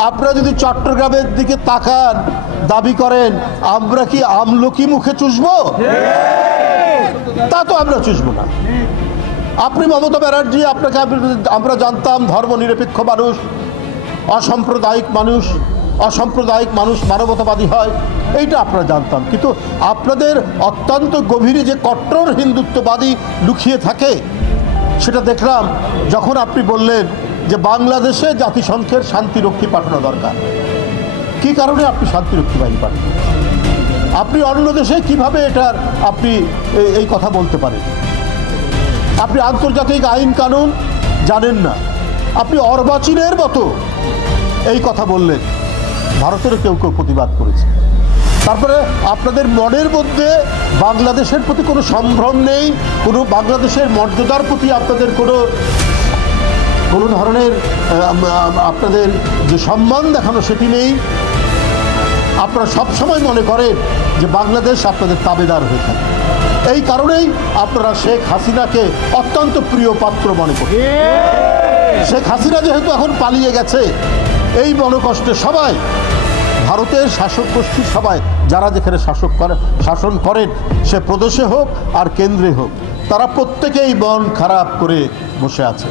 আপনারা যদি চট্টগ্রামের দিকে তাকান দাবি করেন আমরা কি আমলকি মুখে চুষবো, তা তো আমরা চুষবো না। আপনি মমতা ব্যানার্জি, আপনাকে আমরা জানতাম ধর্মনিরপেক্ষ মানুষ, অসাম্প্রদায়িক মানুষ মানবতাবাদী হয়, এইটা আপনারা জানতাম। কিন্তু আপনাদের অত্যন্ত গভীরে যে কট্টর হিন্দুত্ববাদী লুকিয়ে থাকে সেটা দেখলাম যখন আপনি বললেন যে বাংলাদেশে জাতিসংঘের শান্তিরক্ষী পাঠানো দরকার। কি কারণে আপনি শান্তিরক্ষী বাহিনী পাঠান? আপনি অন্য দেশে কিভাবে এটার আপনি এই কথা বলতে পারেন? আপনি আন্তর্জাতিক আইন কানুন জানেন না, আপনি অর্বাচীনের মতো এই কথা বললেন। ভারতেরও কেউ কেউ প্রতিবাদ করেছে। তারপরে আপনাদের মনের মধ্যে বাংলাদেশের প্রতি কোনো সম্ভ্রম নেই, কোনো বাংলাদেশের মর্যাদার প্রতি আপনাদের কোনো ধরনের আপনাদের যে সম্মান দেখানো সেটি নেই। আপনারা সবসময় মনে করেন যে বাংলাদেশ আপনাদের তাবেদার হয়ে থাকে। এই কারণেই আপনারা শেখ হাসিনাকে অত্যন্ত প্রিয় পাত্র মনে করেন। শেখ হাসিনা যেহেতু এখন পালিয়ে গেছে, এই মনোকষ্টে সবাই ভারতের শাসক গোষ্ঠীর সবাই যারা যেখানে শাসন করেন, সে প্রদেশে হোক আর কেন্দ্রে হোক, তারা প্রত্যেকেই মন খারাপ করে বসে আছে।